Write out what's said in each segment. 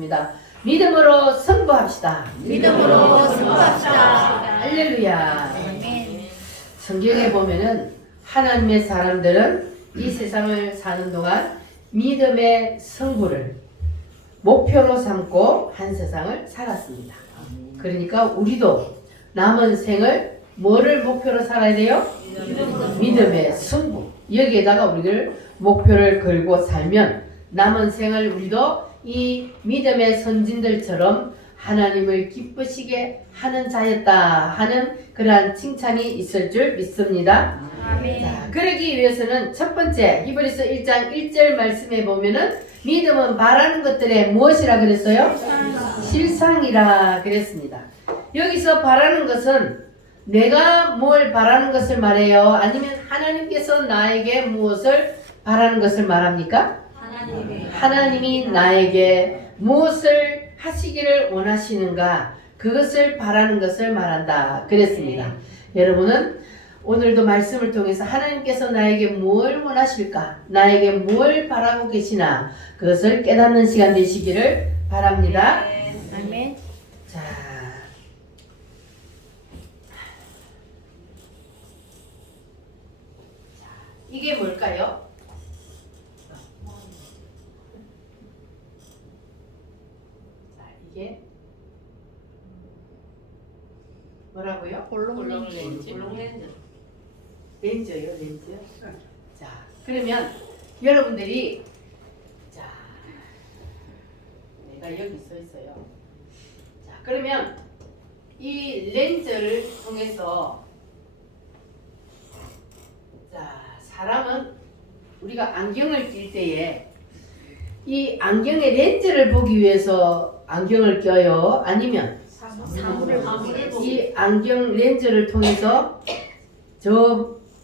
하겠습니다. 믿음으로 승부합시다. 믿음으로 승부합시다. 할렐루야. 아멘. 성경에 보면은 하나님의 사람들은 이 세상을 사는 동안 믿음의 승부를 목표로 삼고 한 세상을 살았습니다. 그러니까 우리도 남은 생을 뭐를 목표로 살아야 돼요? 믿음의 승부. 여기에다가 우리를 목표를 걸고 살면 남은 생을 우리도 이 믿음의 선진들처럼 하나님을 기쁘시게 하는 자였다 하는 그러한 칭찬이 있을 줄 믿습니다. 아멘. 자, 그러기 위해서는 첫 번째 히브리서 1장 1절 말씀에 보면은 믿음은 바라는 것들의 무엇이라 그랬어요? 실상이라 그랬습니다. 여기서 바라는 것은 내가 뭘 바라는 것을 말해요? 아니면 하나님께서 나에게 무엇을 바라는 것을 말합니까? 하나님이 나에게 무엇을 하시기를 원하시는가 그것을 바라는 것을 말한다 그랬습니다. 여러분은 오늘도 말씀을 통해서 하나님께서 나에게 뭘 원하실까? 나에게 뭘 바라고 계시나? 그것을 깨닫는 시간 되시기를 바랍니다. 아멘. 자, 이게 뭘까요? 자, 이게 뭐라고요? 볼록 렌즈. 렌즈요, 렌즈. 자, 그러면 여러분들이 자, 내가 여기 써 있어요. 자, 그러면 이 렌즈를 통해서 자, 사람은 우리가 안경을 낄 때에 이 안경의 렌즈를 보기 위해서 안경을 껴요? 아니면 이 안경 렌즈를 통해서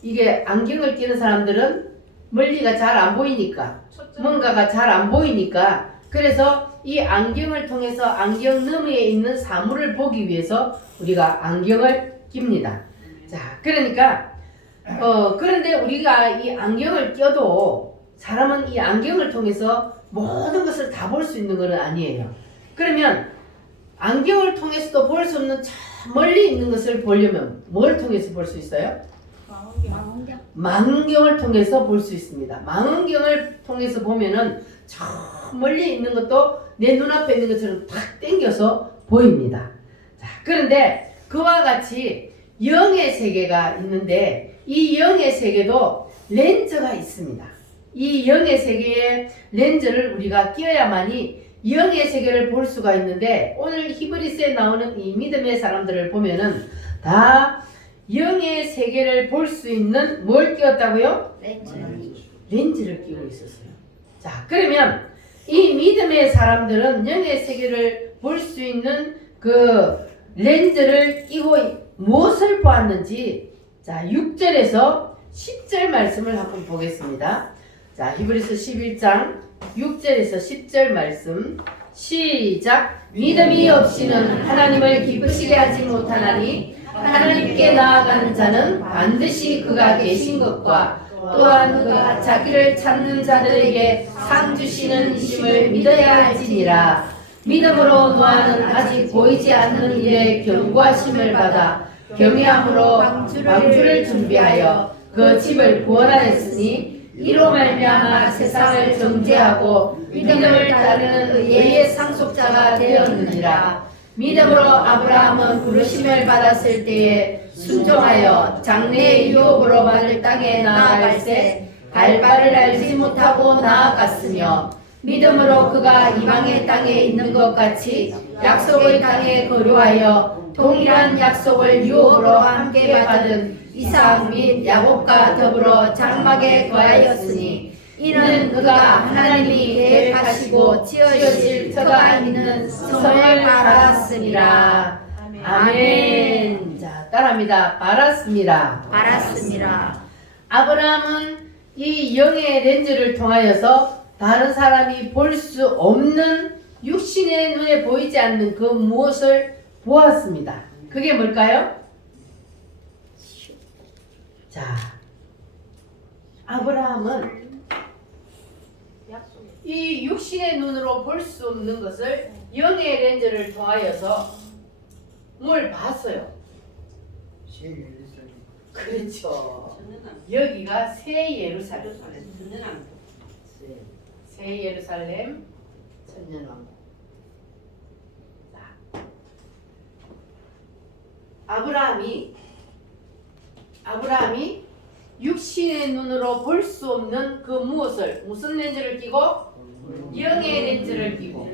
이게 안경을 끼는 사람들은 멀리가 잘 안 보이니까 뭔가가 잘 안 보이니까 그래서 이 안경을 통해서 안경 너머에 있는 사물을 보기 위해서 우리가 안경을 낍니다. 자, 그러니까 그런데 우리가 이 안경을 껴도 사람은 이 안경을 통해서 모든 것을 다 볼 수 있는 건 아니에요. 그러면 안경을 통해서도 볼 수 없는 저 멀리 있는 것을 보려면 뭘 통해서 볼 수 있어요? 망원경을 통해서 볼 수 있습니다. 망원경을 통해서 보면은 저 멀리 있는 것도 내 눈앞에 있는 것처럼 탁 땡겨서 보입니다. 자, 그런데 그와 같이 영의 세계가 있는데 이 영의 세계도 렌즈가 있습니다. 이 영의 세계에 렌즈를 우리가 끼어야만이 영의 세계를 볼 수가 있는데 오늘 히브리서에 나오는 이 믿음의 사람들을 보면은 다 영의 세계를 볼 수 있는 뭘 끼웠다고요? 렌즈를 끼고 있었어요. 자, 그러면 이 믿음의 사람들은 영의 세계를 볼 수 있는 그 렌즈를 끼고 무엇을 보았는지 자, 6절에서 10절 말씀을 한번 보겠습니다. 자, 히브리서 11장 6절에서 10절 말씀 시작. 믿음이 없이는 하나님을 기쁘시게 하지 못하나니 하나님께 나아가는 자는 반드시 그가 계신 것과 또한 그가 자기를 찾는 자들에게 상 주시는 이심을 믿어야 할지니라. 믿음으로 노아는 아직 보이지 않는 일에 견고하심을 받아 경외함으로 방주를 준비하여 그 집을 구원하였으니 이로 말미암아 세상을 정죄하고 믿음을 따르는 의의 상속자가 되었느니라. 믿음으로 아브라함은 부르심을 받았을 때에 순종하여 장래의 유업으로 받을 땅에 나아갈새 갈 바를 알지 못하고 나아갔으며 믿음으로 그가 이방의 땅에 있는 것 같이 약속의 땅에 거류하여 동일한 약속을 유업으로 함께 받은 이삭 및 야곱과 더불어 장막에 거하였으니 이는 그가 하나님이 계획하시고 지어질 터가 있는 성을 바랐으리라. 아멘. 자, 따라합니다. 바랐습니다. 아브라함은 이 영의 렌즈를 통하여서 다른 사람이 볼 수 없는 육신의 눈에 보이지 않는 그 무엇을 보았습니다. 그게 뭘까요? 자, 아브라함은 이 육신의 눈으로 볼 수 없는 것을 영의 렌즈를 통하여서 뭘 봤어요? 그렇죠. 여기가 새 예루살렘. 새 예루살렘 천년왕국. 자, 아브라함이 육신의 눈으로 볼 수 없는 그 무슨 렌즈를 끼고? 영의 렌즈를 끼고.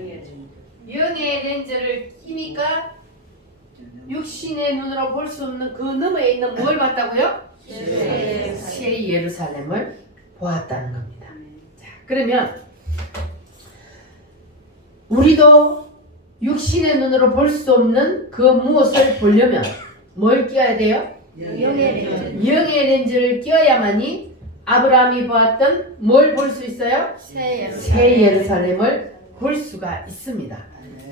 영의 렌즈를 끼니까 육신의 눈으로 볼 수 없는 그 너머에 있는 뭘 봤다고요? 새 예루살렘을 보았다는 겁니다. 자, 그러면 우리도 육신의 눈으로 볼 수 없는 그 무엇을 보려면 뭘 끼워야 돼요? 영의 렌즈를 끼워야만이 아브라함이 보았던 뭘 볼 수 있어요? 새 예루살렘을 볼 수가 있습니다.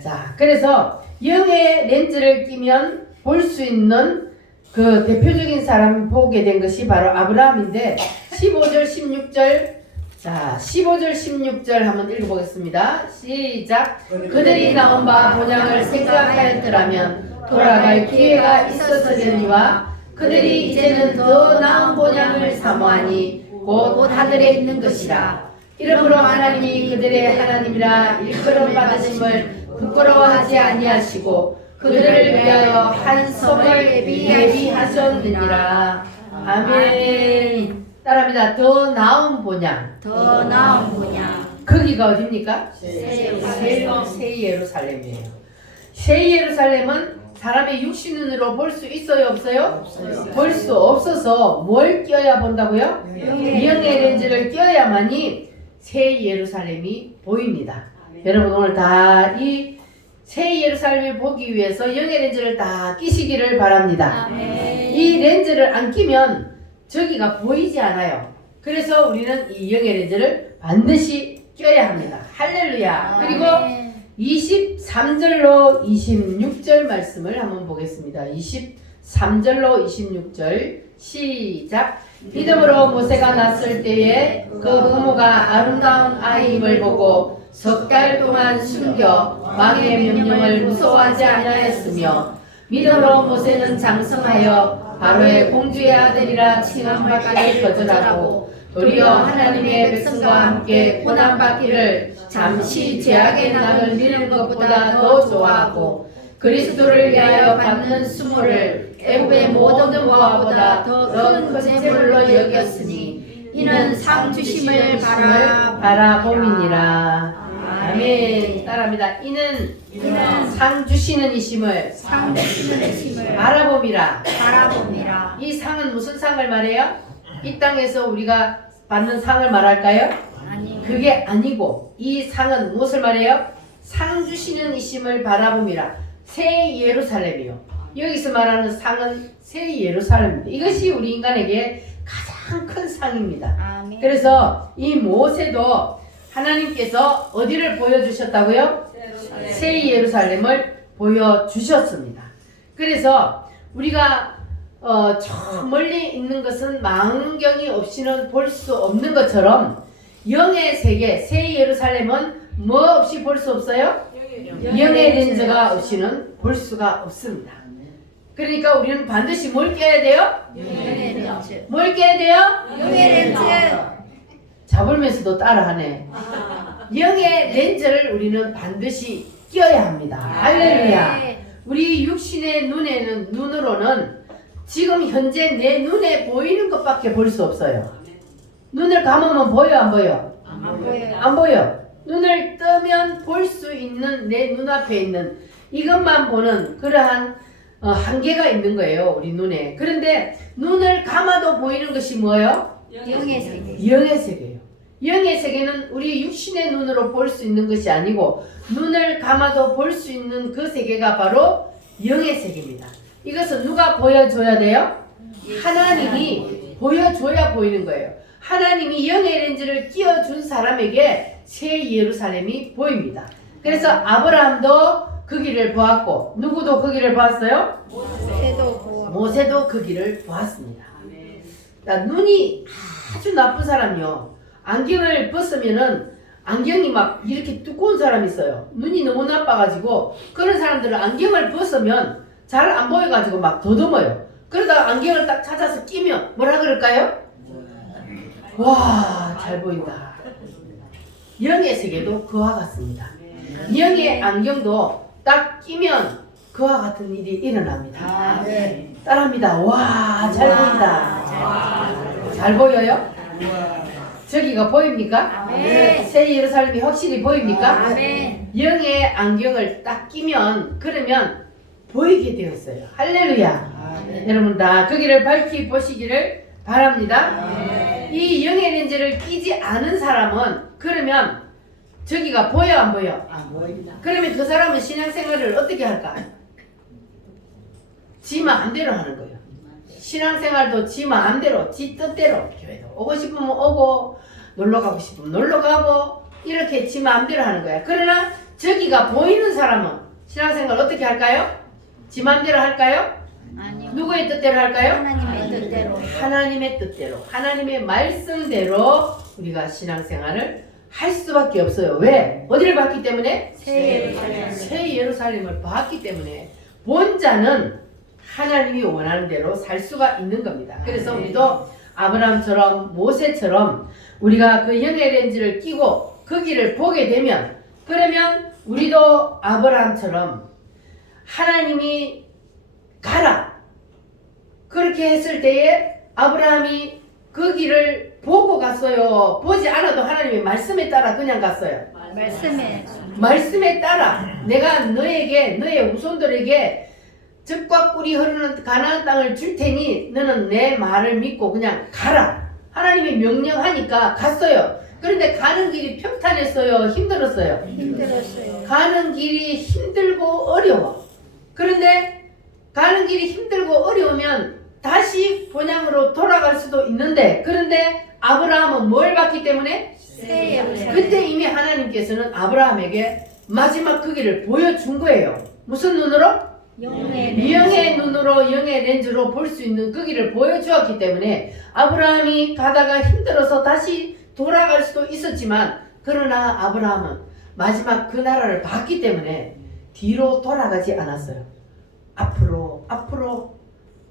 자, 그래서 영의 렌즈를 끼면 볼 수 있는 그 대표적인 사람 보게 된 것이 바로 아브라함인데 15절 16절 자 15절 16절 한번 읽어보겠습니다. 시작. 그들이 나온 바 본향을 생각하였더라면 돌아갈 기회가 있었으려니와 그들이 이제는 더 나은 본향을 사모하니 곧 하늘에 있는 것이라. 이러므로 하나님이 그들의 하나님이라 일컬음 받으심을 부끄러워하지 아니하시고 그들을 위하여 한 성을 예비하셨느니라. 아멘. 따라합니다. 더 나은 본향. 거기가 어디입니까? 새 예루살렘이에요. 새 예루살렘은 사람의 육신 눈으로 볼 수 있어요, 없어요? 볼 수 없어서 뭘 끼워야 본다고요? 영의 렌즈를 끼워야만이 새 예루살렘이 보입니다. 여러분 오늘 다 이 새 예루살렘을 보기 위해서 영의 렌즈를 다 끼시기를 바랍니다. 이 렌즈를 안 끼면 저기가 보이지 않아요. 그래서 우리는 이 영의 렌즈를 반드시 껴야 합니다. 할렐루야. 그리고 23절로 26절 말씀을 한번 보겠습니다. 23절로 26절 시작. 믿음으로 모세가 났을 때에 그 부모가 아름다운 아이임을 보고 석 달 동안 숨겨 왕의 명령을 무서워하지 아니하였으며 믿음으로 모세는 장성하여 바로의 공주의 아들이라 칭함받기를 거절하고 도리어 하나님의 백성과 함께 고난받기를 잠시 죄악의 낙을 미는 것보다 더 좋아하고 그리스도를 위하여 받는 수모를 애굽의 모든 모아보다 더 큰 재물로 여겼으니 이는 상 주심을 바라봄이니라. 아멘. 따라합니다. 이는 상 주시는 이심을 바라봄이라. 이 상은 무슨 상을 말해요? 이 땅에서 우리가 받는 상을 말할까요? 그게 아니고 이 상은 무엇을 말해요? 상 주시는 이심을 바라봄이라. 새 예루살렘이요. 여기서 말하는 상은 새 예루살렘입니다. 이것이 우리 인간에게 가장 큰 상입니다. 그래서 이 모세도 하나님께서 어디를 보여주셨다고요? 새 예루살렘을 보여주셨습니다. 그래서 우리가 저 멀리 있는 것은 망원경이 없이는 볼 수 없는 것처럼 영의 세계, 새 예루살렘은 뭐 없이 볼 수 없어요? 영의 렌즈가 없이는 볼 수가 없습니다. 그러니까 우리는 반드시 뭘 껴야 돼요? 뭘 껴야 돼요? 영의 렌즈. 잡으면서도 따라하네. 영의 렌즈를 우리는 반드시 껴야 합니다. 할렐루야. 우리 육신의 눈으로는 지금 현재 내 눈에 보이는 것밖에 볼 수 없어요. 눈을 감으면 보여, 안 보여? 안 보여. 눈을 뜨면 볼 수 있는 내 눈앞에 있는 이것만 보는 그러한 한계가 있는 거예요, 우리 눈에. 그런데 눈을 감아도 보이는 것이 뭐예요? 영의 세계. 영의 세계예요. 영의 세계는 우리 육신의 눈으로 볼 수 있는 것이 아니고 눈을 감아도 볼 수 있는 그 세계가 바로 영의 세계입니다. 이것은 누가 보여줘야 돼요? 하나님이 보여줘야 보이는 거예요. 하나님이 영의 렌즈를 끼워준 사람에게 새 예루살렘이 보입니다. 그래서 아브라함도 그 길을 보았고 누구도 그 길을 보았어요? 모세도 그 길을 보았습니다. 눈이 아주 나쁜 사람이요. 안경을 벗으면은 안경이 막 이렇게 두꺼운 사람이 있어요. 눈이 너무 나빠가지고 그런 사람들은 안경을 벗으면 잘 안 보여가지고 막 더듬어요. 그러다가 안경을 딱 찾아서 끼면 뭐라 그럴까요? 와, 잘 보인다. 영의 세계도 그와 같습니다. 영의 안경도 딱 끼면 그와 같은 일이 일어납니다. 따라합니다. 와, 잘 보인다. 잘 보여요? 저기가 보입니까? 아멘. 새 예루살렘이 확실히 보입니까? 아멘. 영의 안경을 딱 끼면 그러면 보이게 되었어요. 할렐루야. 여러분 다 거기를 밝히 보시기를 바랍니다. 이 영의 렌즈를 끼지 않은 사람은 그러면 저기가 보여 안 보여? 그러면 그 사람은 신앙생활을 어떻게 할까? 지 마음대로 하는 거예요. 신앙생활도 지 마음대로, 지 뜻대로 교회도 오고 싶으면 오고 놀러 가고 싶으면 놀러 가고 이렇게 지 마음대로 하는 거야. 그러나 저기가 보이는 사람은 신앙생활 어떻게 할까요? 지 마음대로 할까요? 아니요. 누구의 뜻대로 할까요? 하나님의 뜻대로. 하나님의 뜻대로, 하나님의 말씀대로 우리가 신앙생활을 할 수밖에 없어요. 왜? 어디를 봤기 때문에? 새 예루살렘. 새 예루살렘을 봤기 때문에 본자는 하나님이 원하는 대로 살 수가 있는 겁니다. 그래서 우리도 아브라함처럼 모세처럼 우리가 그 영의 렌즈를 끼고 그 길을 보게 되면 그러면 우리도 아브라함처럼 하나님이 가라 그렇게 했을 때에 아브라함이 그 길을 보고 갔어요. 보지 않아도 하나님의 말씀에 따라 그냥 갔어요. 말씀에 따라 내가 너에게 너의 후손들에게 젖과 꿀이 흐르는 가나안 땅을 줄 테니 너는 내 말을 믿고 그냥 가라. 하나님이 명령하니까 갔어요. 그런데 가는 길이 평탄했어요? 힘들었어요? 힘들었어요. 가는 길이 힘들고 어려워. 그런데 가는 길이 힘들고 어려우면 다시 본향으로 돌아갈 수도 있는데 그런데 아브라함은 뭘 봤기 때문에? 새 예루살렘. 그때 이미 하나님께서는 아브라함에게 마지막 그 길을 보여준 거예요. 무슨 눈으로? 영의 눈으로 영의 렌즈로 볼 수 있는 그 길을 보여주었기 때문에 아브라함이 가다가 힘들어서 다시 돌아갈 수도 있었지만 그러나 아브라함은 마지막 그 나라를 봤기 때문에 뒤로 돌아가지 않았어요. 앞으로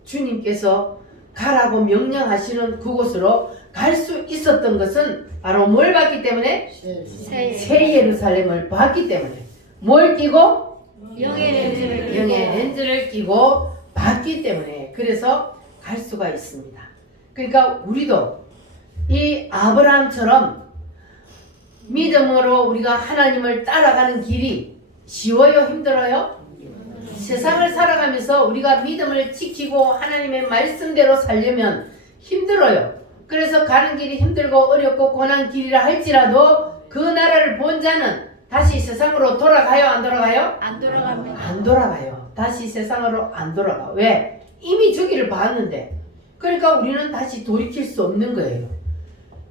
주님께서 가라고 명령하시는 그곳으로 갈 수 있었던 것은 바로 뭘 봤기 때문에? 새 예루살렘을 봤기 때문에 뭘 끼고? 영의 렌즈를 영의 렌즈를 끼고 봤기 때문에 그래서 갈 수가 있습니다. 그러니까 우리도 이 아브라함처럼 믿음으로 우리가 하나님을 따라가는 길이 쉬워요? 힘들어요? 세상을 살아가면서 우리가 믿음을 지키고 하나님의 말씀대로 살려면 힘들어요. 그래서 가는 길이 힘들고 어렵고 고난 길이라 할지라도 그 나라를 본 자는 다시 세상으로 돌아가요? 안 돌아가요? 안 돌아갑니다. 안 돌아가요. 다시 세상으로 안 돌아가. 왜? 이미 저기를 봤는데. 그러니까 우리는 다시 돌이킬 수 없는 거예요.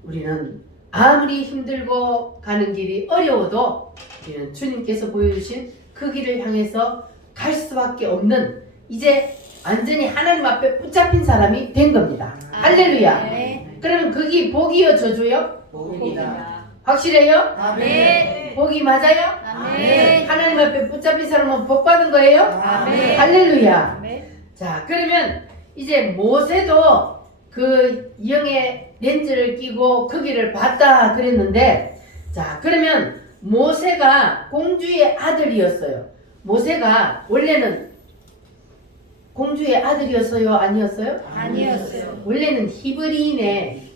우리는 아무리 힘들고 가는 길이 어려워도 우리는 주님께서 보여주신 그 길을 향해서 갈 수밖에 없는 이제 완전히 하나님 앞에 붙잡힌 사람이 된 겁니다. 할렐루야. 네. 그러면 그게 복이요 저주요? 복이다. 확실해요? 아멘. 복이 맞아요? 아멘. 하나님 앞에 붙잡힌 사람은 복 받은 거예요? 아멘. 할렐루야. 아멘. 자, 그러면 이제 모세도 그 영의 렌즈를 끼고 그 길을 봤다 그랬는데, 자, 그러면 모세가 공주의 아들이었어요. 모세가 원래는 공주의 아들이었어요? 아니었어요? 아니었어요. 원래는 히브리인의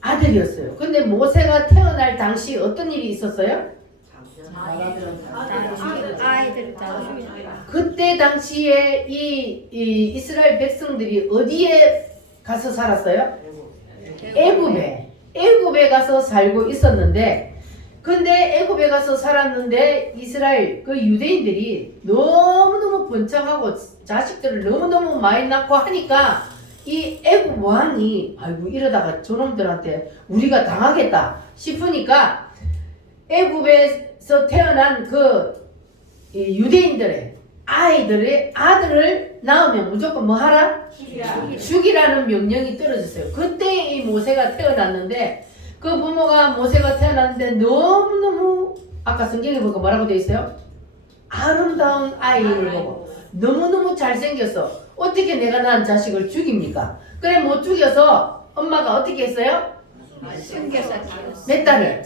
아들이었어요. 근데 모세가 태어날 당시 어떤 일이 있었어요? 아이들 다 죽였어요. 그때 당시에 이 이스라엘 백성들이 어디에 가서 살았어요? 애굽에 가서 살고 있었는데, 근데 애굽에 가서 살았는데 이스라엘 그 유대인들이 너무너무 번창하고 자식들을 너무너무 많이 낳고 하니까 이 애굽 왕이 아이고 이러다가 저놈들한테 우리가 당하겠다 싶으니까 애굽에서 태어난 그 유대인들의 아들을 낳으면 무조건 뭐 하라? 죽이라는 명령이 떨어졌어요. 그때 이 모세가 태어났는데 그 부모가 모세가 태어났는데 너무너무 아까 성경에 보니까 뭐라고 돼 있어요? 아름다운 아이를 보고 너무너무 잘생겨서 어떻게 내가 낳은 자식을 죽입니까? 그래 못 죽여서 엄마가 어떻게 했어요? 숨겨서 몇 달을?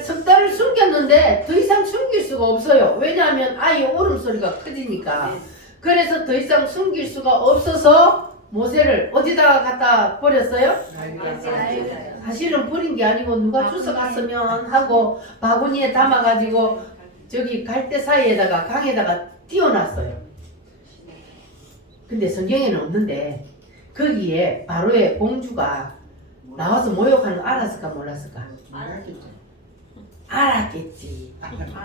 석 달을 숨겼는데 더 이상 숨길 수가 없어요. 왜냐하면 아이의 울음소리가 커지니까. 그래서 더 이상 숨길 수가 없어서 모세를 어디다가 갖다 버렸어요? 사실은 버린 게 아니고 누가 주워갔으면 하고 바구니에 담아가지고 저기 갈대 사이에다가 강에다가 띄워놨어요. 근데 성경에는 없는데 거기에 바로의 공주가 나와서 모욕하는 거 알았을까 몰랐을까? 알았겠지.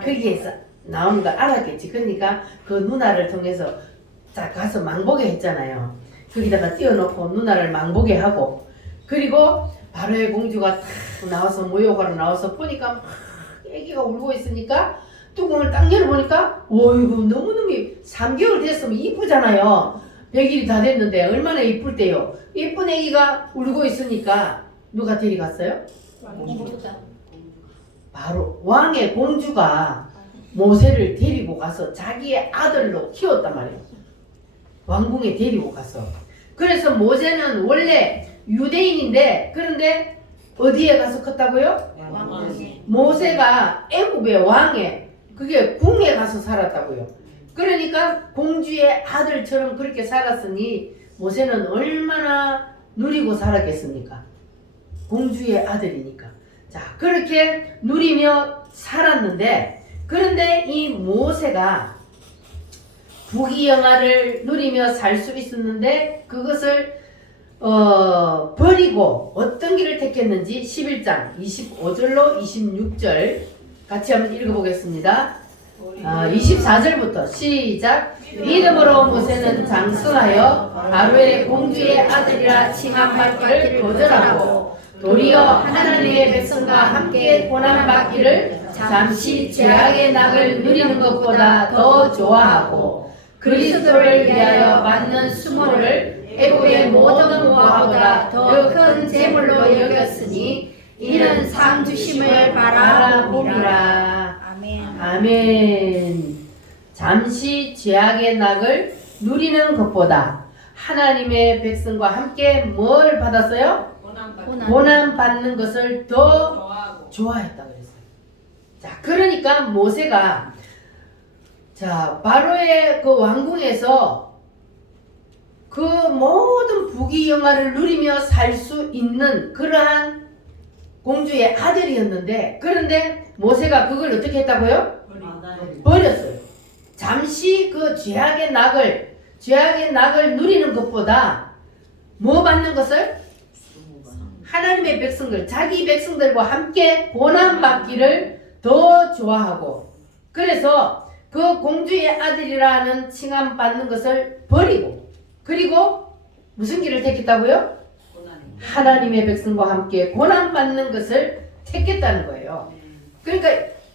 거기에서 나오는 걸 알았겠지. 그러니까 그 누나를 통해서 자 가서 망보게 했잖아요. 거기다가 띄워놓고 누나를 망보게 하고 그리고 바로의 공주가 탁 나와서 모욕하러 나와서 보니까 막 애기가 울고 있으니까 뚜껑을 딱 열어보니까 어이구 너무너무 3개월 됐으면 이쁘잖아요. 100일이 다 됐는데 얼마나 이쁠 때요. 이쁜 애기가 울고 있으니까 누가 데려갔어요? 바로 왕의 공주가 모세를 데리고 가서 자기의 아들로 키웠단 말이에요. 왕궁에 데리고 가서. 그래서 모세는 원래 유대인인데 그런데 어디에 가서 컸다고요? 모세가 애굽의 왕에 그게 궁에 가서 살았다고요. 그러니까 공주의 아들처럼 그렇게 살았으니 모세는 얼마나 누리고 살았겠습니까? 공주의 아들이니까. 자, 그렇게 누리며 살았는데 그런데 이 모세가 부귀영화를 누리며 살 수 있었는데 그것을 버리고 어떤 길을 택했는지 11장 25절로 26절 같이 한번 읽어보겠습니다. 24절부터 시작. 이름으로 모세는 장수하여 바로의 공주의 아들이라 칭함받기를 거절하고 도리어 하나님의 백성과 함께 고난받기를 잠시 죄악의 낙을 누리는 것보다 더 좋아하고 그리스도를 위하여 받는 수모를 애굽의 모든 보화보다 더 큰 재물로 여겼으니 이는 상 주심을 바라보리라. 아멘. 아멘. 잠시 죄악의 낙을 누리는 것보다 하나님의 백성과 함께 뭘 받았어요? 고난 받는 것을 더 좋아했다 그랬어요. 자, 그러니까 모세가 자 바로의 그 왕궁에서 그 모든 부귀영화를 누리며 살 수 있는 그러한 공주의 아들이었는데 그런데 모세가 그걸 어떻게 했다고요? 버렸어요. 잠시 그 죄악의 낙을 누리는 것보다 뭐 받는 것을? 하나님의 백성들, 자기 백성들과 함께 고난받기를 더 좋아하고 그래서 그 공주의 아들이라는 칭함 받는 것을 버리고 그리고 무슨 길을 택했다고요? 하나님의 백성과 함께 고난받는 것을 택했다는 거예요. 그러니까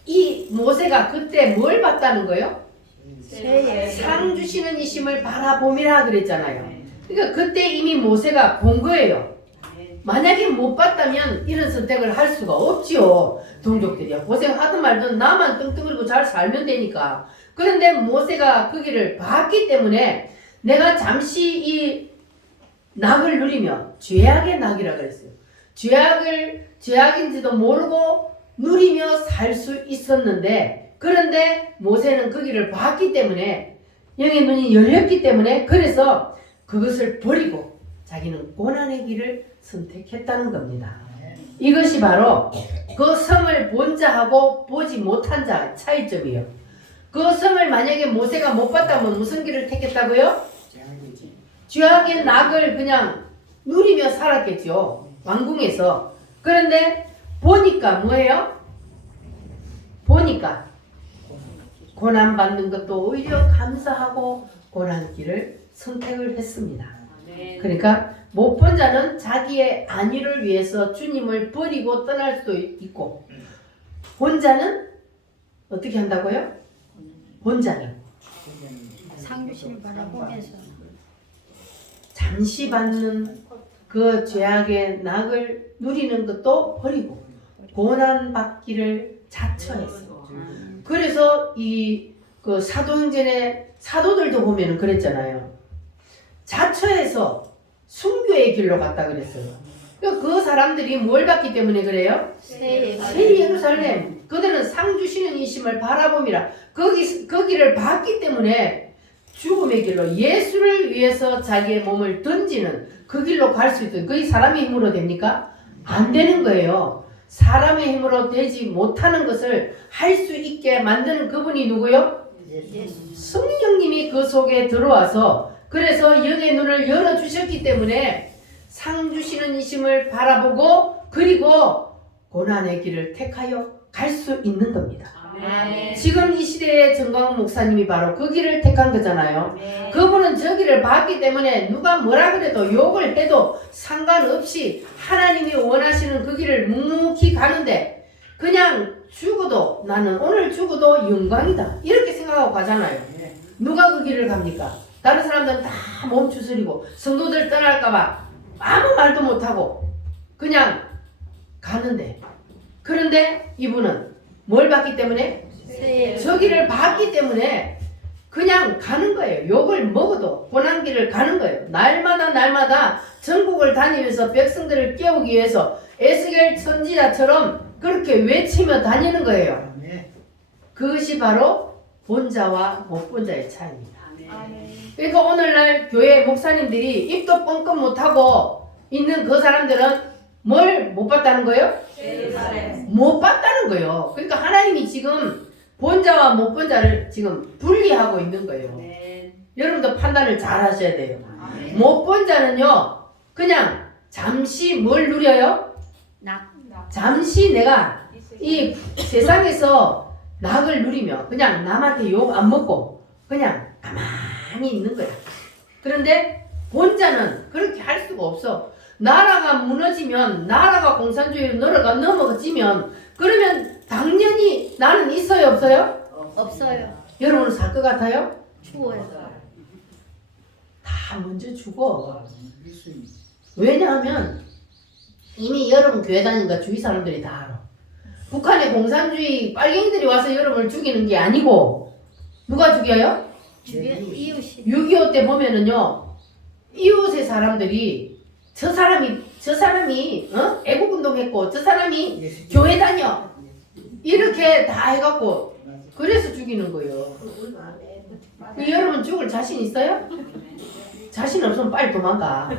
이 모세가 그때 뭘 봤다는 거예요? 상 주시는 이심을 바라봄이라 그랬잖아요. 그러니까 그때 이미 모세가 본 거예요. 만약에 못 봤다면 이런 선택을 할 수가 없지요. 동족들이야 고생하든 말든 나만 뚱뚱그리고 잘 살면 되니까. 그런데 모세가 그 길을 봤기 때문에 내가 잠시 이 낙을 누리며 죄악의 낙이라 그랬어요. 죄악인지도 모르고 누리며 살 수 있었는데 그런데 모세는 그 길을 봤기 때문에 영의 눈이 열렸기 때문에 그래서 그것을 버리고 자기는 고난의 길을 선택했다는 겁니다. 이것이 바로 그 성을 본 자하고 보지 못한 자의 차이점이에요. 그 성을 만약에 모세가 못 봤다면 무슨 길을 택했다고요? 죄악의 낙을 그냥 누리며 살았겠죠. 왕궁에서. 그런데 보니까 뭐예요? 보니까 고난받는 것도 오히려 감사하고 고난길을 선택을 했습니다. 그러니까 못 본 자는 자기의 안위를 위해서 주님을 버리고 떠날 수도 있고 본 자는 어떻게 한다고요? 본 자는 상 주심을 바라보면서 잠시 받는 그 죄악의 낙을 누리는 것도 버리고 고난 받기를 자처했어. 그래서 이 그 사도행전의 사도들도 보면은 그랬잖아요. 자처해서 순교의 길로 갔다 그랬어요. 그 사람들이 뭘 받기 때문에 그래요? 새 예루살렘. 그들은 상 주시는 이심을 바라봄이라. 거기를 봤기 때문에 죽음의 길로 예수를 위해서 자기의 몸을 던지는 그 길로 갈 수 있던. 그게 사람의 힘으로 됩니까? 안 되는 거예요. 사람의 힘으로 되지 못하는 것을 할 수 있게 만드는 그분이 누구요? 성령님이 그 속에 들어와서 그래서 영의 눈을 열어주셨기 때문에 상 주시는 이심을 바라보고 그리고 고난의 길을 택하여 갈 수 있는 겁니다. 아멘. 지금 이 시대의 정광훈 목사님이 바로 그 길을 택한 거잖아요. 네. 그분은 저 길을 봤기 때문에 누가 뭐라 그래도 욕을 해도 상관없이 하나님이 원하시는 그 길을 묵묵히 가는데 그냥 죽어도 나는 오늘 죽어도 영광이다 이렇게 생각하고 가잖아요. 누가 그 길을 갑니까? 다른 사람들은 다 멈추서리고 성도들 떠날까봐 아무 말도 못하고 그냥 가는데 그런데 이분은 뭘 봤기 때문에? 저 길을 봤기 때문에 그냥 가는 거예요. 욕을 먹어도 고난길을 가는 거예요. 날마다 전국을 다니면서 백성들을 깨우기 위해서 에스겔 선지자처럼 그렇게 외치며 다니는 거예요. 그것이 바로 본자와 못 본자의 차이입니다. 그러니까 오늘날 교회 목사님들이 입도 뻥끗 못하고 있는 그 사람들은 뭘 못 봤다는 거예요? 못 봤다는 거예요. 그러니까 하나님이 지금 본자와 못 본자를 지금 분리하고 있는 거예요. 여러분도 판단을 잘 하셔야 돼요. 못 본자는요 그냥 잠시 뭘 누려요? 잠시 내가 이 세상에서 낙을 누리며 그냥 남한테 욕 안 먹고 그냥 가만히 있는 거야. 그런데 본자는 그렇게 할 수가 없어. 나라가 무너지면 나라가 공산주의로 넘어지면 그러면 당연히 나는 있어요 없어요? 없어요. 여러분은 살 것 같아요? 죽어요. 다 먼저 죽어. 왜냐하면 이미 여러분 교회 다니니까 주위 사람들이 다 알아. 북한의 공산주의 빨갱이들이 와서 여러분을 죽이는 게 아니고 누가 죽여요? 이웃이. 6.25 때 보면은요 이웃의 사람들이 저 사람이 애국운동했고 저 사람이 교회 다녀 이렇게 다 해갖고 그래서 죽이는 거예요. 여러분 죽을 자신 있어요? 자신 없으면 빨리 도망가.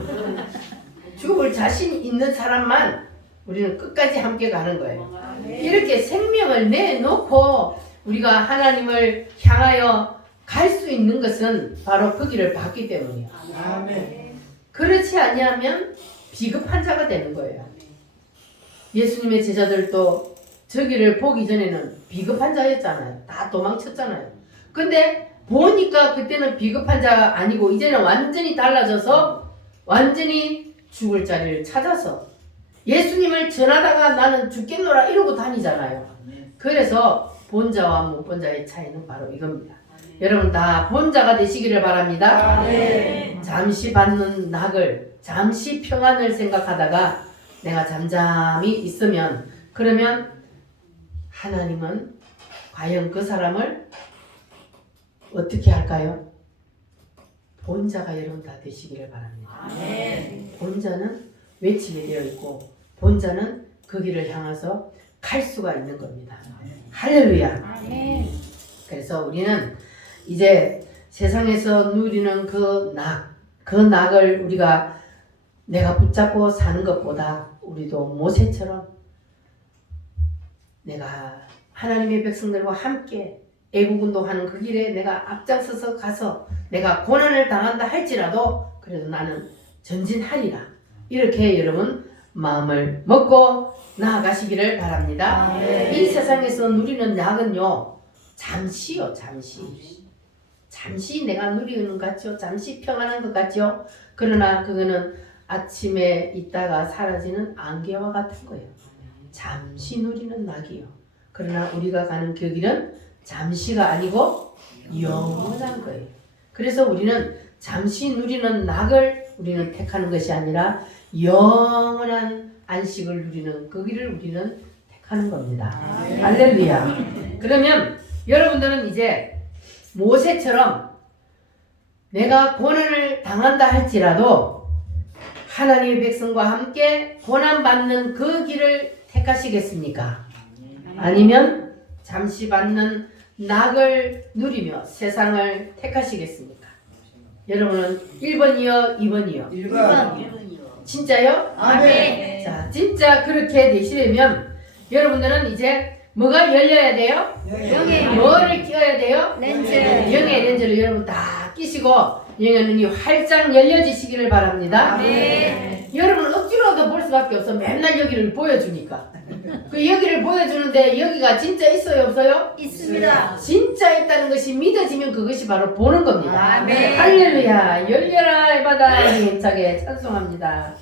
죽을 자신 있는 사람만 우리는 끝까지 함께 가는 거예요. 이렇게 생명을 내놓고 우리가 하나님을 향하여 갈 수 있는 것은 바로 그 길을 봤기 때문이에요. 그렇지 아니하면 비겁한 자가 되는 거예요. 예수님의 제자들도 저기를 보기 전에는 비겁한 자였잖아요. 다 도망쳤잖아요. 근데 보니까 그때는 비겁한 자가 아니고 이제는 완전히 달라져서 완전히 죽을 자리를 찾아서 예수님을 전하다가 나는 죽겠노라 이러고 다니잖아요. 그래서 본자와 못 본자의 차이는 바로 이겁니다. 여러분 다 본자가 되시기를 바랍니다. 잠시 받는 낙을 잠시 평안을 생각하다가 내가 잠잠히 있으면 그러면 하나님은 과연 그 사람을 어떻게 할까요? 본자가 여러분 다 되시기를 바랍니다. 본자는 외치게 되어 있고 본자는 그 길을 향해서 갈 수가 있는 겁니다. 할렐루야. 그래서 우리는 이제 세상에서 누리는 그 낙을 우리가 내가 붙잡고 사는 것보다 우리도 모세처럼 내가 하나님의 백성들과 함께 애국운동하는 그 길에 내가 앞장서서 가서 내가 고난을 당한다 할지라도 그래도 나는 전진하리라. 이렇게 여러분 마음을 먹고 나아가시기를 바랍니다. 이 세상에서 누리는 낙은요 잠시요. 잠시 내가 누리는 것 같죠. 잠시 평안한 것 같죠. 그러나 그거는 아침에 있다가 사라지는 안개와 같은 거예요. 잠시 누리는 낙이요. 그러나 우리가 가는 그 길은 잠시가 아니고 영원한 거예요. 그래서 우리는 잠시 누리는 낙을 우리는 택하는 것이 아니라 영원한 안식을 누리는 그 길을 우리는 택하는 겁니다. 할렐루야. 그러면 여러분들은 이제 모세처럼 내가 고난을 당한다 할지라도 하나님의 백성과 함께 고난받는 그 길을 택하시겠습니까? 아니면 잠시 받는 낙을 누리며 세상을 택하시겠습니까? 여러분은 1번이요? 2번이요? 1번. 진짜요? 아멘. 자, 진짜 그렇게 되시려면 여러분들은 이제 뭐가 열려야 돼요? 영의 뭐를 끼워야 돼요? 렌즈. 영의 렌즈를 여러분 다 끼시고 영의 눈이 활짝 열려지시기를 바랍니다. 네. 여러분 억지로도 볼 수밖에 없어. 맨날 여기를 보여주니까. 그 여기를 보여주는데 여기가 진짜 있어요, 없어요? 있습니다. 진짜 있다는 것이 믿어지면 그것이 바로 보는 겁니다. 아멘. 할렐루야. 열려라 해마다 힘차게 찬송합니다.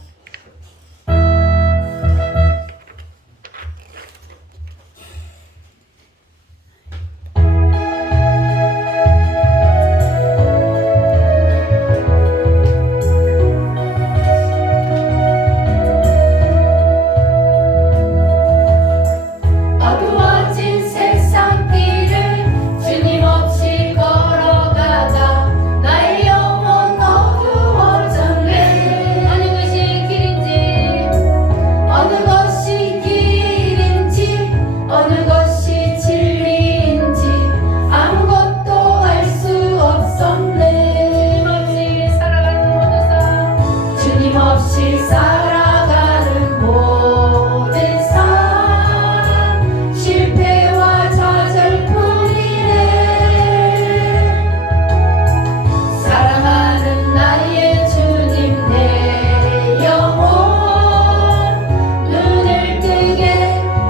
어두워진 세상 길을 주님 없이 걸어가다 나의 영혼 어두워졌네. 어느 것이 길인지 어느 것이 길인지 어느 것이 진리인지 아무것도 알 수 없었네. 주님 없이 살아가는 모든 삶 실패와 좌절뿐이네. 사랑하는 나의 주님 내 영혼 눈을 뜨게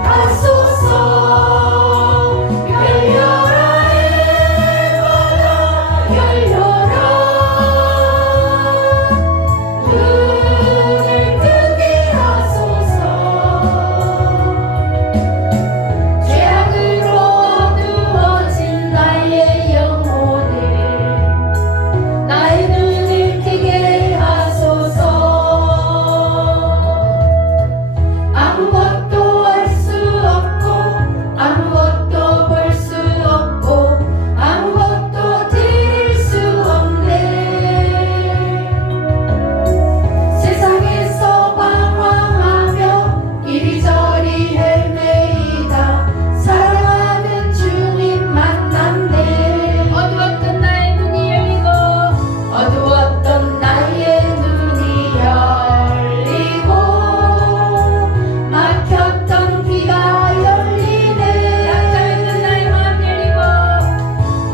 하소서. 열려라 해마다 열려라 눈을 뜨게 하소서. 죄악으로 어두워진 나의 영혼을 나의 눈을 뜨게 하소서. 아무것도 알 수 없고 아무것도 볼 수 없고 아무것도 들을 수 없네. 세상에서 방황하며 이리저리 헤매이다 사랑하는 주님 만났네. 어두웠던 나의 눈이 열리고 어두웠던 나의 눈이 열리고 막혔던 귀가 열리네.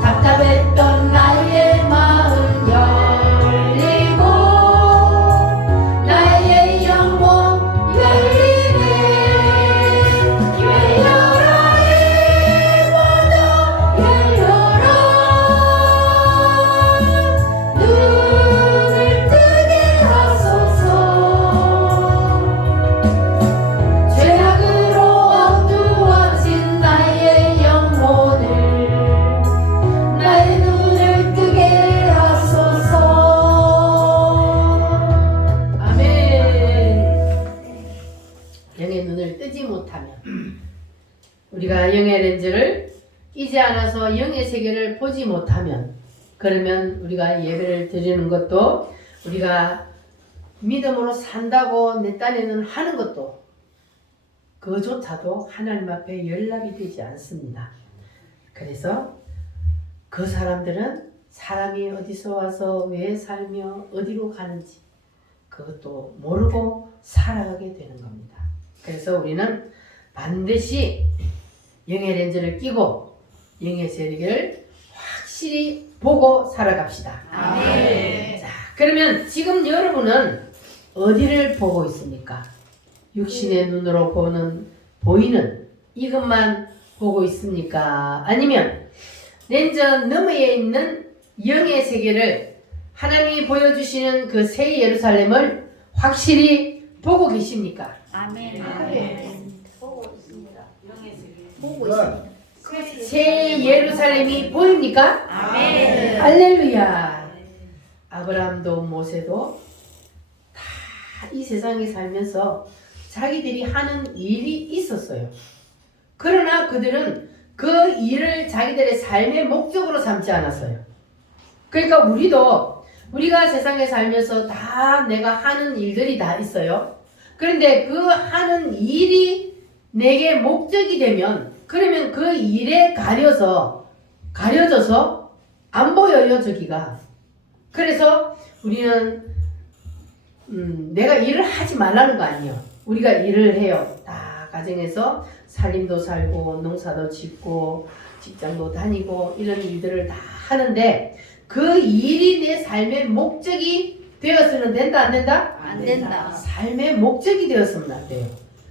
답답했던 나의 마음 열리고 나의 영혼 열리네. 열려라 해마다 열려라 눈을 뜨게 하소서. 죄악으로 어두워진 나의 영혼을 나의 눈을 뜨게 하소서. 아멘. 영의 눈을 뜨지 못하면 우리가 영의 렌즈를 끼지 않아서 영의 세계를 보지 못하면 그러면 우리가 예배를 드리는 것도 우리가 믿음으로 산다고 내 딴에는 하는 것도 그조차도 하나님 앞에 연락이 되지 않습니다. 그래서 그 사람들은 사람이 어디서 와서 왜 살며 어디로 가는지 그것도 모르고 살아가게 되는 겁니다. 그래서 우리는 반드시 영의 렌즈를 끼고 영의 세계를 확실히 보고 살아갑시다. 아멘. 자, 그러면 지금 여러분은 어디를 보고 있습니까? 육신의 눈으로 보이는 이것만 보고 있습니까? 아니면 렌즈 너머에 있는 영의 세계를 하나님이 보여주시는 그 새 예루살렘을 확실히 보고 계십니까? 아멘. 보고 있습니다. 보고 있습니다. 새 예루살렘이 보입니까? 아멘. 할렐루야. 아브라함도 모세도 다 이 세상에 살면서 자기들이 하는 일이 있었어요. 그러나 그들은 그 일을 자기들의 삶의 목적으로 삼지 않았어요. 그러니까 우리가 세상에 살면서 다 내가 하는 일들이 다 있어요. 그런데 그 하는 일이 내게 목적이 되면 그러면 그 일에 가려져서 안 보여요, 저기가. 그래서 우리는 내가 일을 하지 말라는 거 아니에요. 우리가 일을 해요. 다 가정에서 살림도 살고 농사도 짓고 직장도 다니고 이런 일들을 다 하는데 그 일이 내 삶의 목적이 되어서는 된다 안 된다? 안 된다. 삶의 목적이 되었으면 안 돼요.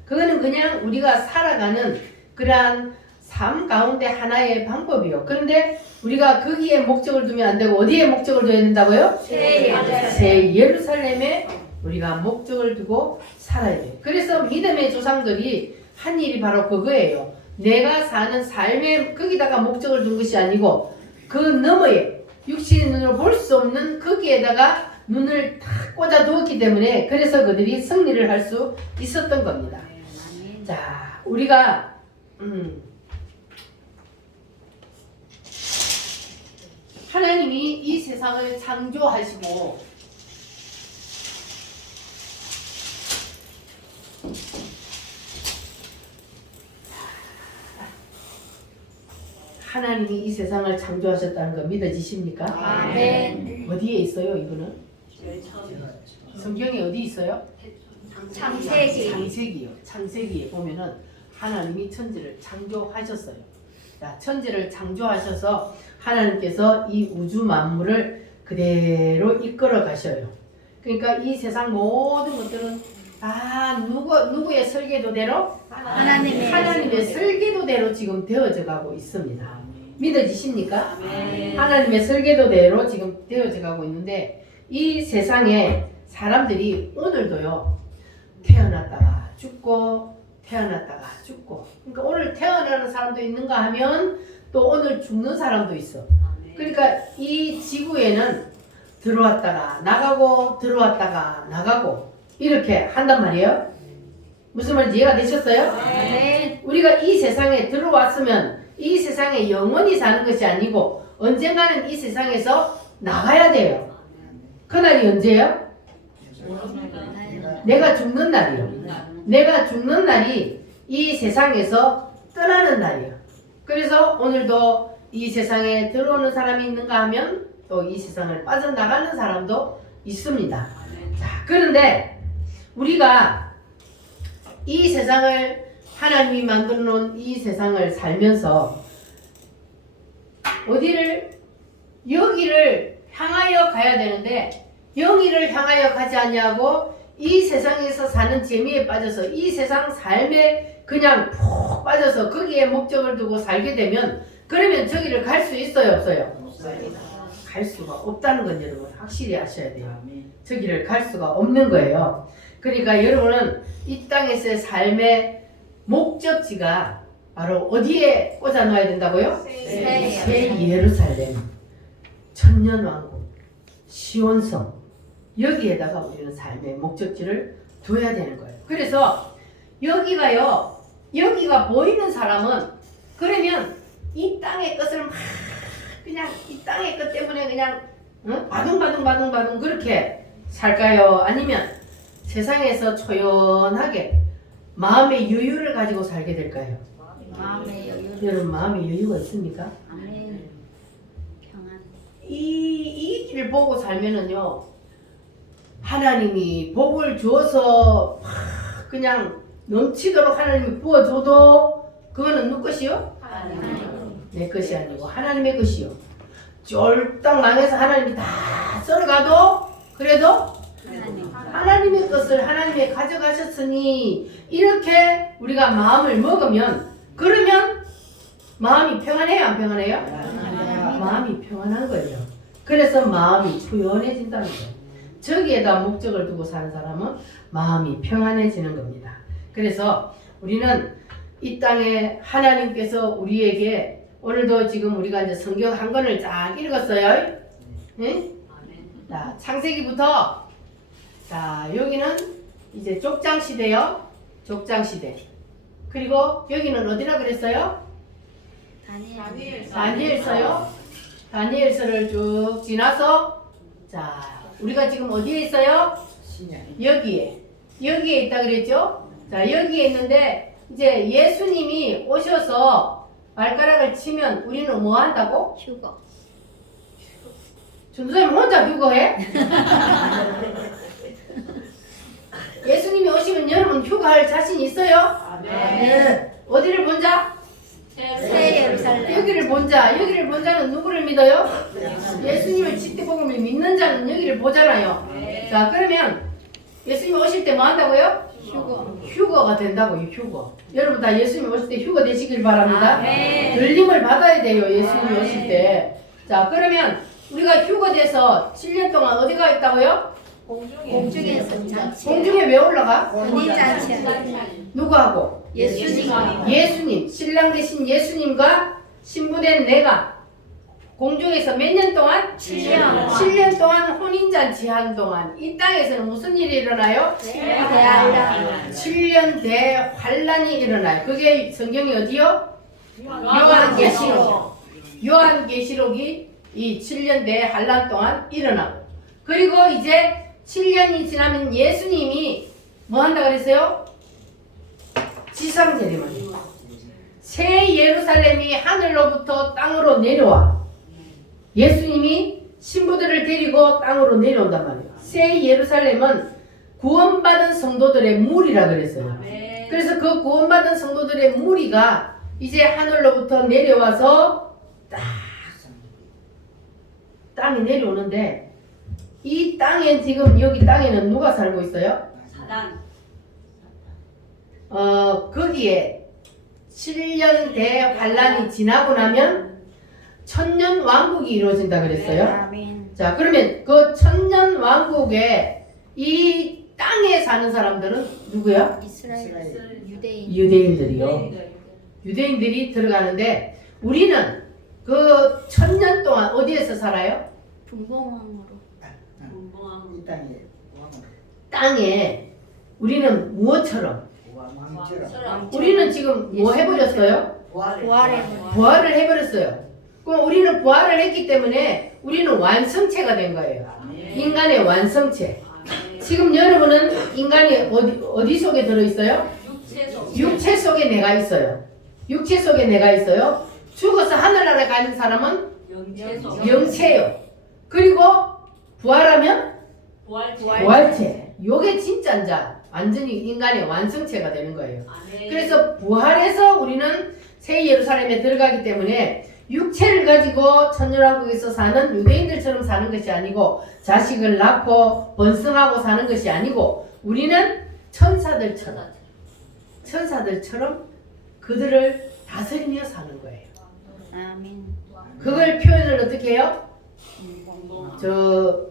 그거는 그냥 우리가 살아가는 그러한 삶 가운데 하나의 방법이요. 그런데 우리가 거기에 목적을 두면 안 되고 어디에 목적을 둬야 된다고요? 새 예루살렘에 우리가 목적을 두고 살아야 돼요. 그래서 믿음의 조상들이 한 일이 바로 그거예요. 내가 사는 삶에 거기다가 목적을 둔 것이 아니고 그 너머에 육신의 눈으로 볼 수 없는 거기에다가 눈을 탁 꽂아 두었기 때문에 그래서 그들이 승리를 할 수 있었던 겁니다. 자, 우리가 하나님이 이 세상을 창조하시고 하나님이 이 세상을 창조하셨다는 거 믿어지십니까? 아멘. 어디에 있어요, 이거는? 성경에 어디 있어요? 창세기. 창세기요. 창세기에 보면은 하나님이 천지를 창조하셨어요. 자, 천지를 창조하셔서 하나님께서 이 우주 만물을 그대로 이끌어 가셔요. 그러니까 이 세상 모든 것들은 다 누구의 설계도대로? 하나님의 설계도대로 지금 되어져 가고 있습니다. 믿어지십니까? 하나님의 설계도대로 지금 되어져 가고 있는데 이 세상에 사람들이 오늘도요 태어났다가 죽고 태어났다가 죽고 그러니까 오늘 태어나는 사람도 있는가 하면 또 오늘 죽는 사람도 있어. 그러니까 이 지구에는 들어왔다가 나가고 들어왔다가 나가고 이렇게 한단 말이에요. 무슨 말인지 이해가 되셨어요? 네. 우리가 이 세상에 들어왔으면 이 세상에 영원히 사는 것이 아니고 언젠가는 이 세상에서 나가야 돼요. 그날이 언제예요? 내가 죽는 날이요. 내가 죽는 날이 이 세상에서 떠나는 날이에요. 그래서 오늘도 이 세상에 들어오는 사람이 있는가 하면 또 이 세상을 빠져나가는 사람도 있습니다. 자, 그런데 우리가 이 세상을 하나님이 만들어 놓은 이 세상을 살면서 여기를 향하여 가야 되는데 여기를 향하여 가지 않냐고 이 세상에서 사는 재미에 빠져서 이 세상 삶에 그냥 푹 빠져서 거기에 목적을 두고 살게 되면 그러면 저기를 갈 수 있어요 없어요? 갈 수가 없다는 건 여러분 확실히 아셔야 돼요. 저기를 갈 수가 없는 거예요. 그러니까 여러분은 이 땅에서의 삶의 목적지가 바로 어디에 꽂아 놔야 된다고요? 새 예루살렘, 천년왕국, 시온성 여기에다가 우리는 삶의 목적지를 둬야 되는 거예요. 그래서 여기가 보이는 사람은 그러면 이 땅의 것을 막 그냥 이 땅의 것 때문에 그냥 바둥바둥 그렇게 살까요? 아니면 세상에서 초연하게 마음의 여유를 가지고 살게 될까요? 마음의 여유. 여러분 마음의 여유가 있습니까? 아멘. 평안. 이 길을 보고 살면은요 하나님이 복을 주어서 그냥 넘치도록 하나님이 부어줘도 그거는 누구 것이요? 내 것이 아니고 하나님의 것이요. 쫄딱 망해서 하나님이 다 썰어가도 그래도 하나님의 것을 하나님이 가져가셨으니 이렇게 우리가 마음을 먹으면 그러면 마음이 평안해요 안 평안해요? 마음이 평안한 거예요. 그래서 마음이 초연해진다는 거예요. 저기에다 목적을 두고 사는 사람은 마음이 평안해지는 겁니다. 그래서 우리는 이 땅에 하나님께서 우리에게 오늘도 지금 우리가 이제 성경 한 권을 쫙 읽었어요. 네? 자, 창세기부터 자 여기는 이제 족장 시대요. 족장 시대. 그리고 여기는 어디라 그랬어요? 다니엘. 다니엘서요. 다니엘서를 쭉 지나서 자, 우리가 지금 어디에 있어요? 여기에 있다 그랬죠? 자, 여기에 있는데 이제 예수님이 오셔서 발가락을 치면 우리는 뭐 한다고? 휴거. 전도사님 혼자 휴거해? 예수님이 오시면 여러분 휴가할 자신 있어요? 네. 어디를 본자? 새 예루살렘. 여기를 본자. 여기를 본 자는 누구를 믿어요? 예수님을 집대복음을 믿는 자는 여기를 보잖아요. 자, 그러면 예수님이 오실 때 뭐 한다고요? 휴거. 휴거가 된다고요. 휴거. 여러분 다 예수님이 오실 때 휴거 되시길 바랍니다. 네. 들림을 받아야 돼요. 예수님이 오실 때. 자, 그러면 우리가 휴거 돼서 7년 동안 어디가 있다고요? 공중에서 잔치. 공중에 왜 올라가? 혼인잔치. 누구하고? 예수님. 신랑 되신 예수님과 신부된 내가 공중에서 몇 년 동안? 7년. 7년 동안 혼인잔치 한 동안 이 땅에서는 무슨 일이 일어나요? 대환란. 7년 대환란이 일어나요. 그게 성경이 어디요? 요한계시록. 요한계시록이 이 7년 대환란 동안 일어나고, 그리고 이제 7년이 지나면 예수님이 뭐 한다 그랬어요? 지상재림을. 새 예루살렘이 하늘로부터 땅으로 내려와. 예수님이 신부들을 데리고 땅으로 내려온단 말이에요. 새 예루살렘은 구원받은 성도들의 무리라 그랬어요. 그래서 그 구원받은 성도들의 무리가 이제 하늘로부터 내려와서 딱 땅에 내려오는데, 이 땅에 지금 여기 땅에는 누가 살고 있어요? 거기에 7년 대환란이 지나고 나면 천년 왕국이 이루어진다 그랬어요. 아멘. 자, 그러면 그 천년 왕국에 이 땅에 사는 사람들은 누구야? 이스라엘. 유대인. 유대인들이요. 유대인들이 들어가는데, 우리는 그 천년 동안 어디에서 살아요? 분봉왕으로. 이 땅에 땅에. 우리는 무엇처럼? 왕처럼 우리는 지금 뭐 해버렸어요? 부활해. 부활을 해버렸어요. 그럼 우리는 부활을 했기 때문에 우리는 완성체가 된 거예요. 인간의 완성체. 지금 여러분은 인간이 어디 속에 들어있어요? 육체 속에 내가 있어요. 육체 속에 내가 있어요. 죽어서 하늘나라에 가는 사람은 영체요. 그리고 부활하면 부활체. 요게 진짜 이제 완전히 인간의 완성체가 되는 거예요. 그래서 부활해서 우리는 새 예루살렘에 들어가기 때문에 육체를 가지고 천년왕국에서 사는 유대인들처럼 사는 것이 아니고, 자식을 낳고 번성하고 사는 것이 아니고, 우리는 천사들처럼 그들을 다스리며 사는 거예요. 아멘. 그걸 표현을 어떻게 해요? 저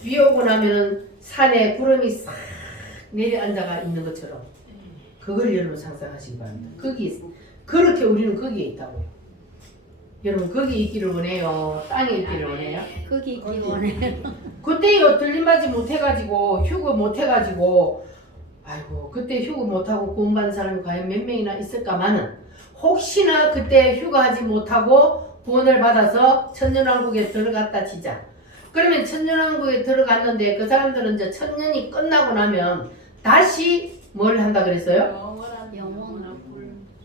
비 오고 나면은 산에 구름이 싹 내려앉아가 있는 것처럼, 그걸 여러분 상상하시기 바랍니다. 그렇게 우리는 거기에 있다고요. 여러분 거기 있기를 원해요? 땅에 있기를 원해요? 거기 있기 원해. 그때요 들림받지 못해가지고 휴거 못해가지고, 아이고 그때 휴거 못하고 구원받은 사람이 과연 몇 명이나 있을까마는, 혹시나 그때 휴거하지 못하고 구원을 받아서 천년왕국에 들어갔다 치자. 그러면 천년왕국에 들어갔는데 그 사람들은 이제 천년이 끝나고 나면 다시 뭘 한다 그랬어요? 영원.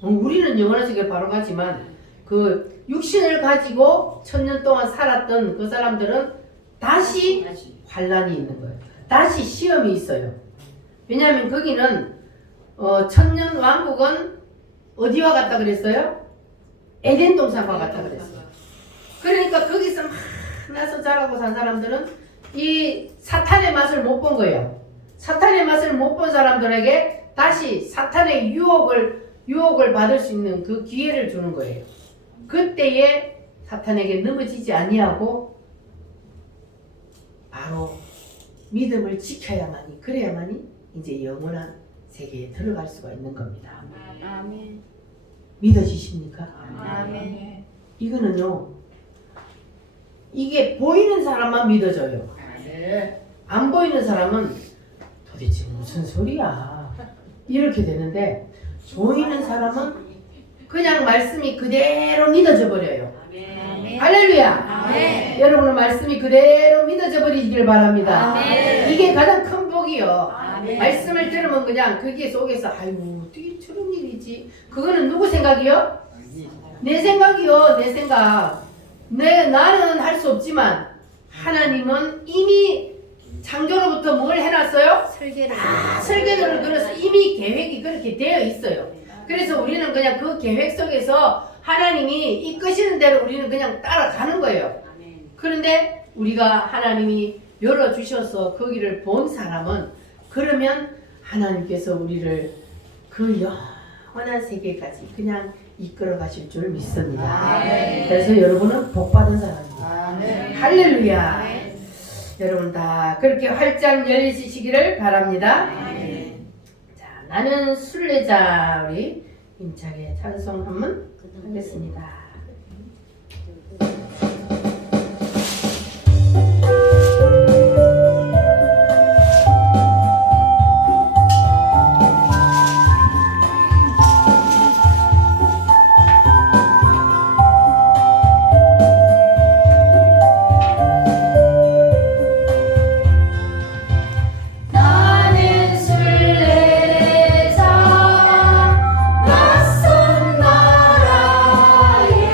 우리는 영원한 세계를 바로 가지만, 그 육신을 가지고 천년 동안 살았던 그 사람들은 다시 환란이 있는 거예요. 다시 시험이 있어요. 왜냐하면 거기는 천년 왕국은 어디와 같다 그랬어요? 에덴 동산과 같다 그랬어요. 그러니까 거기서 막 나서 자라고 산 사람들은 이 사탄의 맛을 못 본 거예요. 사탄의 맛을 못 본 사람들에게 다시 사탄의 유혹을 받을 수 있는 그 기회를 주는 거예요. 그때에 사탄에게 넘어지지 아니하고 바로 믿음을 지켜야만이, 그래야만이 이제 영원한 세계에 들어갈 수가 있는 겁니다. 아멘. 믿어지십니까? 아멘. 이거는요, 이게 보이는 사람만 믿어져요. 안 보이는 사람은 도대체 무슨 소리야? 이렇게 되는데 보이는 사람은 그냥 말씀이 그대로 믿어져 버려요. 아멘. 할렐루야. 아멘. 여러분은 말씀이 그대로 믿어져 버리길 바랍니다. 아멘. 이게 가장 큰 복이요. 아멘. 말씀을 들으면 그냥 거기에 속에서 아이고 어떻게 저런 일이지? 그거는 누구 생각이요? 내 생각이요. 내 생각. 나는 할 수 없지만 하나님은 이미 창조로부터 뭘 해놨어요? 설계를 설계도를 그려서 이미 계획이 그렇게 되어 있어요. 그래서 우리는 그냥 그 계획 속에서 하나님이 이끄시는 대로 우리는 그냥 따라가는 거예요. 그런데 우리가 하나님이 열어주셔서 거기를 본 사람은 그러면 하나님께서 우리를 그 영원한 세계까지 그냥 이끌어 가실 줄 믿습니다. 그래서 여러분은 복 받은 사람입니다. 할렐루야. 여러분 다 그렇게 활짝 열리시기를 바랍니다. 자, 나는 순례자 우리 힘차게 찬송 한번 하겠습니다. 나는 순례자 낯선 나라에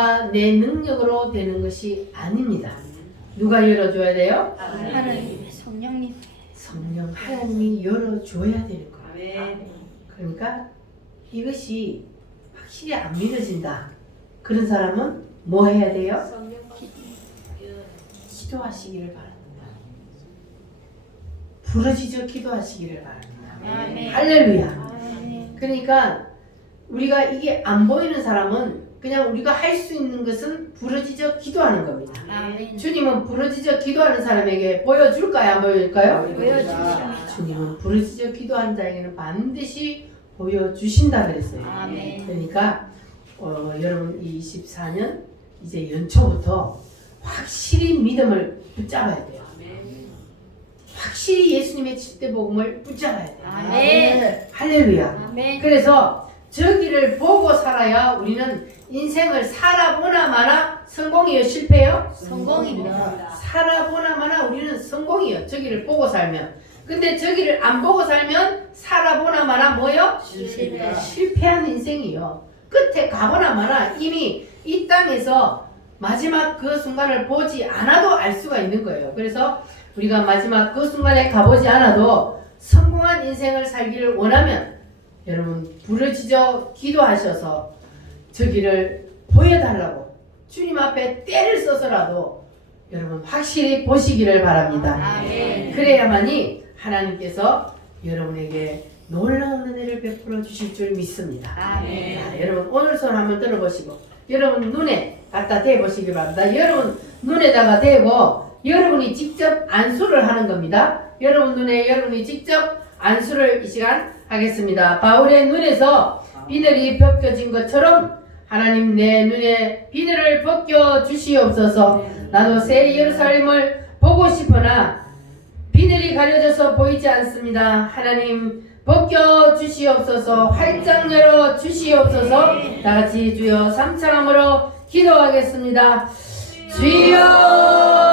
힘과 내 능력으로 되는 것이 아닙니다. 누가 열어줘야 돼요? 하나님 성령님 성령 하나님이 열어줘야 되는 거예요. 아멘. 그러니까 이것이 확실히 안 믿어진다. 그런 사람은 뭐 해야 돼요? 기도하시기를 바랍니다. 부르짖어 기도하시기를 바랍니다. 아멘. 할렐루야. 아멘. 그러니까 우리가 이게 안 보이는 사람은 그냥 우리가 할 수 있는 것은 부르짖어 기도하는 겁니다. 아멘. 주님은 부르짖어 기도하는 사람에게 보여줄까요? 안 보여줄까요? 보여주십니다. 주님은 부르짖어 기도하는 자에게는 반드시 보여주신다 그랬어요. 아멘. 그러니까 여러분 이 24년 이제 연초부터 확실히 믿음을 붙잡아야 돼요. 확실히 예수님의 7대 복음을 붙잡아야 돼요. 아멘. 할렐루야. 아멘. 그래서 저기를 보고 살아야 우리는 인생을 살아보나 마나 성공이에요, 실패요? 성공입니다. 살아보나 마나 우리는 성공이에요. 저기를 보고 살면. 근데 저기를 안 보고 살면 살아보나 마나 뭐요? 실패. 실패한 인생이요. 끝에 가보나 마나 이미 이 땅에서 마지막 그 순간을 보지 않아도 알 수가 있는 거예요. 그래서 우리가 마지막 그 순간에 가보지 않아도 성공한 인생을 살기를 원하면 여러분 부르짖어 기도하셔서 저기를 보여달라고 주님 앞에 때를 써서라도 여러분 확실히 보시기를 바랍니다. 아멘. 그래야만이 하나님께서 여러분에게 놀라운 은혜를 베풀어 주실 줄 믿습니다. 아멘. 자, 여러분 오늘 손 한번 들어보시고 여러분 눈에 갖다 대보시기 바랍니다. 여러분 눈에다가 대고 여러분이 직접 안수를 하는 겁니다. 여러분 눈에 여러분이 직접 안수를 이 시간 하겠습니다. 바울의 눈에서 비늘이 벗겨진 것처럼 하나님 내 눈에 비늘을 벗겨 주시옵소서. 나도 새 예루살렘을 보고 싶으나 비늘이 가려져서 보이지 않습니다. 하나님 벗겨 주시옵소서. 활짝 열어 주시옵소서. 다 같이 주여 삼창함으로 기도하겠습니다. 주여